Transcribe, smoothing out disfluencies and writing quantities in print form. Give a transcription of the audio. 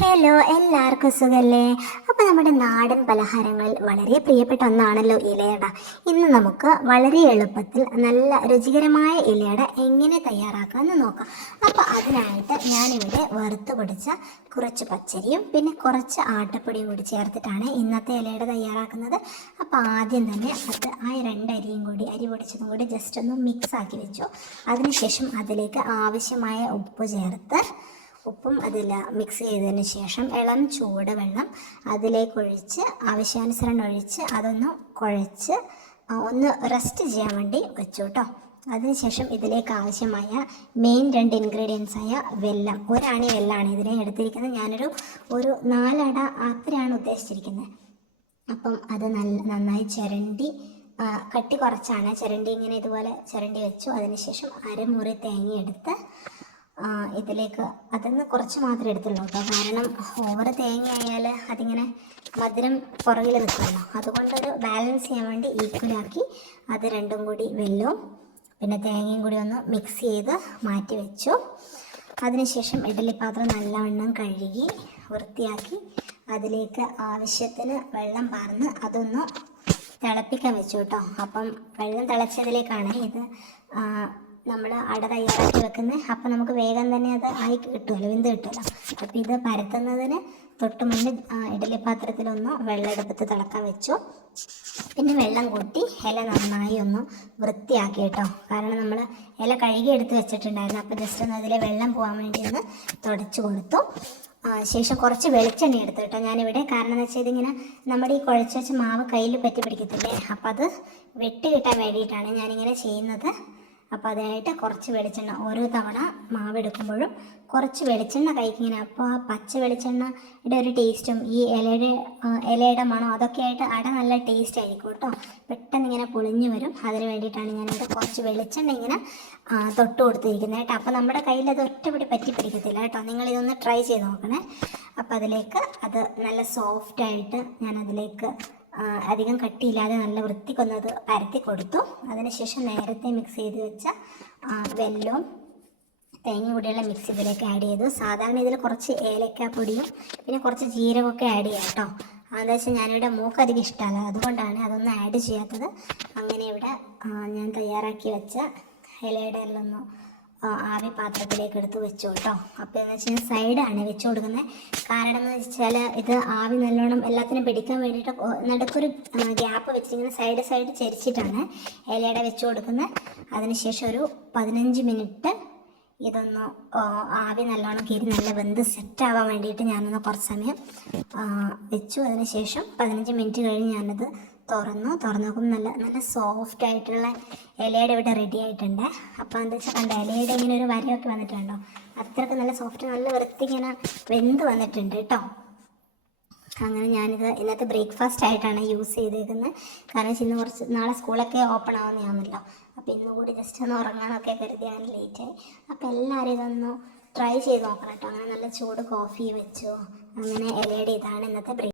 Hello, എല്ലാവർക്കും സുഖല്ലേ? അപ്പോൾ നമ്മുടെ നാടൻ പലഹാരങ്ങളിൽ വളരെ പ്രിയപ്പെട്ട ഒന്നാണല്ലോ ഇലയട. ഇന്ന് നമുക്ക് വളരെ എളുപ്പത്തിൽ നല്ല രുചികരമായ ഇലയട എങ്ങനെ തയ്യാറാക്കാമെന്ന് നോക്കാം. അപ്പോൾ അതിനായിട്ട് ഞാനിവിടെ വറുത്ത് പൊടിച്ച കുറച്ച് പച്ചരിയും പിന്നെ കുറച്ച് ആട്ടപ്പൊടിയും കൂടി ചേർത്തിട്ടാണ് ഇന്നത്തെ ഇലയട തയ്യാറാക്കുന്നത്. അപ്പോൾ ആദ്യം തന്നെ ആ രണ്ടരിയും കൂടി, അരി പൊടിച്ചതും കൂടി ജസ്റ്റ് ഒന്ന് മിക്സ് ആക്കി വെച്ചു. അതിനുശേഷം അതിലേക്ക് ആവശ്യമായ ഉപ്പും അതിൽ മിക്സ് ചെയ്തതിന് ശേഷം ഇളം ചൂട് വെള്ളം അതിലേക്കൊഴിച്ച് ആവശ്യാനുസരണം ഒഴിച്ച് അതൊന്ന് കുഴച്ച് ഒന്ന് റെസ്റ്റ് ചെയ്യാൻ വേണ്ടി വെച്ചു കേട്ടോ. അതിനുശേഷം ഇതിലേക്ക് ആവശ്യമായ മെയിൻ 2 ഇൻഗ്രീഡിയൻസായ വെല്ലം, ഒരാണി വെല്ലമാണ് ഇതിനെ എടുത്തിരിക്കുന്നത്. ഞാനൊരു 4 അട അത്രയാണ് ഉദ്ദേശിച്ചിരിക്കുന്നത്. അപ്പം അത് നന്നായി ചിരണ്ടി, കട്ടി കുറച്ചാണ് ചിരണ്ടി, ഇങ്ങനെ ഇതുപോലെ ചിരണ്ടി വെച്ചു. അതിനുശേഷം അരമുറി തേങ്ങ എടുത്ത് ഇതിലേക്ക് അതിന്ന് കുറച്ച് മാത്രമേ എടുത്തുള്ളൂ കേട്ടോ. കാരണം ഓവർ തേങ്ങ ആയാൽ അതിങ്ങനെ മധുരം പുറകിൽ നിൽക്കുമല്ലോ. അതുകൊണ്ടൊരു ബാലൻസ് ചെയ്യാൻ വേണ്ടി ഈക്വലാക്കി അത് രണ്ടും കൂടി വെല്ലവും പിന്നെ തേങ്ങയും കൂടി ഒന്ന് മിക്സ് ചെയ്ത് മാറ്റി വെച്ചു. അതിനുശേഷം ഇഡ്ഡലിപ്പാത്രം നല്ലവണ്ണം കഴുകി വൃത്തിയാക്കി അതിലേക്ക് ആവശ്യത്തിന് വെള്ളം പാർന്ന് അതൊന്ന് തിളപ്പിക്കാൻ വെച്ചു കേട്ടോ. അപ്പം വെള്ളം തിളച്ചതിലേക്കാണ് ഇത് നമ്മൾ അട തയ്യാറാക്കി വെക്കുന്നത്. അപ്പം നമുക്ക് വേഗം തന്നെ അത് ആയി കിട്ടുമല്ലോ, വെന്ത് കിട്ടുമല്ലോ. അപ്പോൾ ഇത് പരത്തുന്നതിന് തൊട്ട് മുന്നേ ഇഡ്ഡലിപ്പാത്രത്തിലൊന്ന് വെള്ളം എടുപ്പത്ത് തിളക്കാൻ വെച്ചു. പിന്നെ വെള്ളം കൂട്ടി ഇല നന്നായി ഒന്ന് വൃത്തിയാക്കി കേട്ടോ. കാരണം നമ്മൾ ഇല കഴുകി എടുത്ത് വെച്ചിട്ടുണ്ടായിരുന്നു. അപ്പോൾ ജസ്റ്റ് ഒന്ന് അതിലെ വെള്ളം പോകാൻ വേണ്ടി ഒന്ന് തുടച്ചു കൊടുത്തു. ശേഷം കുറച്ച് വെളിച്ചെണ്ണ എടുത്തു കേട്ടോ ഞാനിവിടെ. കാരണം എന്ന് വെച്ചാൽ ഇതിങ്ങനെ നമ്മുടെ ഈ കുഴച്ച് വെച്ച മാവ് കയ്യിൽ പറ്റി പിടിക്കത്തില്ലേ, അപ്പോൾ അത് വെട്ടി കിട്ടാൻ വേണ്ടിയിട്ടാണ് ഞാനിങ്ങനെ ചെയ്യുന്നത്. അപ്പോൾ അതിനായിട്ട് കുറച്ച് വെളിച്ചെണ്ണ ഓരോ തവണ മാവ് എടുക്കുമ്പോഴും കുറച്ച് വെളിച്ചെണ്ണ കഴിക്കിങ്ങനെ. അപ്പോൾ ആ പച്ച വെളിച്ചെണ്ണയുടെ ഒരു ടേസ്റ്റും ഈ ഇലയുടെ മണം അതൊക്കെ ആയിട്ട് അട നല്ല ടേസ്റ്റ് ആയിരിക്കും കേട്ടോ. പെട്ടെന്ന് ഇങ്ങനെ പൊളിഞ്ഞു വരും. അതിന് വേണ്ടിയിട്ടാണ് ഞാനിവിടെ കുറച്ച് വെളിച്ചെണ്ണ ഇങ്ങനെ തൊട്ട് കൊടുത്തിരിക്കുന്നത് കേട്ടോ. അപ്പോൾ നമ്മുടെ കയ്യിൽ അത് ഒറ്റപടി പറ്റി പിടിക്കത്തില്ല കേട്ടോ. നിങ്ങളിതൊന്ന് ട്രൈ ചെയ്ത് നോക്കണേ. അപ്പോൾ അതിലേക്ക് അത് നല്ല സോഫ്റ്റായിട്ട് ഞാനതിലേക്ക് അധികം കട്ടിയില്ലാതെ നല്ല വൃത്തിക്കൊന്നത് പരത്തി കൊടുത്തു. അതിനുശേഷം നേരത്തെ മിക്സ് ചെയ്ത് വെച്ച വെല്ലവും തേങ്ങ കൂടിയുള്ള മിക്സ് ഇതിലേക്ക് ആഡ് ചെയ്തു. സാധാരണ ഇതിൽ കുറച്ച് ഏലക്കാപ്പൊടിയും പിന്നെ കുറച്ച് ജീരകമൊക്കെ ആഡ് ചെയ്യാം കേട്ടോ. അതെന്താ വെച്ചാൽ ഞാനിവിടെ മൂക്ക് അധികം ഇഷ്ടമല്ല, അതുകൊണ്ടാണ് അതൊന്നും ആഡ് ചെയ്യാത്തത്. അങ്ങനെ ഇവിടെ ഞാൻ തയ്യാറാക്കി വെച്ച ഇലയുടെ എല്ലാം ഒന്ന് ആവി പാത്രത്തിലേക്ക് എടുത്ത് വെച്ചു കേട്ടോ. അപ്പോൾ എന്ന് വെച്ചാൽ സൈഡാണ് വെച്ച് കൊടുക്കുന്നത്. കാരണം എന്ന് വെച്ചാൽ ഇത് ആവി നല്ലോണം എല്ലാത്തിനും പിടിക്കാൻ വേണ്ടിയിട്ട് നടുക്കൊരു ഗ്യാപ്പ് വെച്ചിങ്ങനെ സൈഡ് ചരിച്ചിട്ടാണ് ഇലയുടെ വെച്ച് കൊടുക്കുന്നത്. അതിനുശേഷം ഒരു 15 മിനിറ്റ് ഇതൊന്ന് ആവി നല്ലോണം കയറി നല്ല വെന്ത് സെറ്റാവാൻ വേണ്ടിയിട്ട് ഞാനൊന്ന് കുറച്ച് സമയം വെച്ചു. അതിനുശേഷം 15 മിനിറ്റ് കഴിഞ്ഞ് ഞാനത് തുറന്നു നോക്കുമ്പോൾ നല്ല സോഫ്റ്റ് ആയിട്ടുള്ള ഇലയുടെ ഇവിടെ റെഡി ആയിട്ടുണ്ട്. അപ്പോൾ എന്താ വെച്ചാൽ കണ്ട ഇലയുടെ ഇങ്ങനെ ഒരു വരയൊക്കെ വന്നിട്ടുണ്ടോ, അത്രയ്ക്ക് നല്ല സോഫ്റ്റ് നല്ല വൃത്തി ഇങ്ങനെ വെന്ത് വന്നിട്ടുണ്ട് കേട്ടോ. അങ്ങനെ ഞാനിത് ഇന്നത്തെ ബ്രേക്ക്ഫാസ്റ്റ് ആയിട്ടാണ് യൂസ് ചെയ്തേക്കുന്നത്. കാരണം ഇന്ന് കുറച്ച് നാളെ സ്കൂളൊക്കെ ഓപ്പൺ ആവുന്നതാണല്ലോ. അപ്പോൾ ഇന്ന് കൂടി ജസ്റ്റ് ഒന്ന് ഉറങ്ങാനൊക്കെ കരുതിയാണ് ലേറ്റായി. അപ്പോൾ എല്ലാവരും ഇതൊന്ന് ട്രൈ ചെയ്ത് നോക്കണം കേട്ടോ. അങ്ങനെ നല്ല ചൂട് കോഫി വെച്ചു. അങ്ങനെ ഇലയുടെ ഇതാണ് ഇന്നത്തെ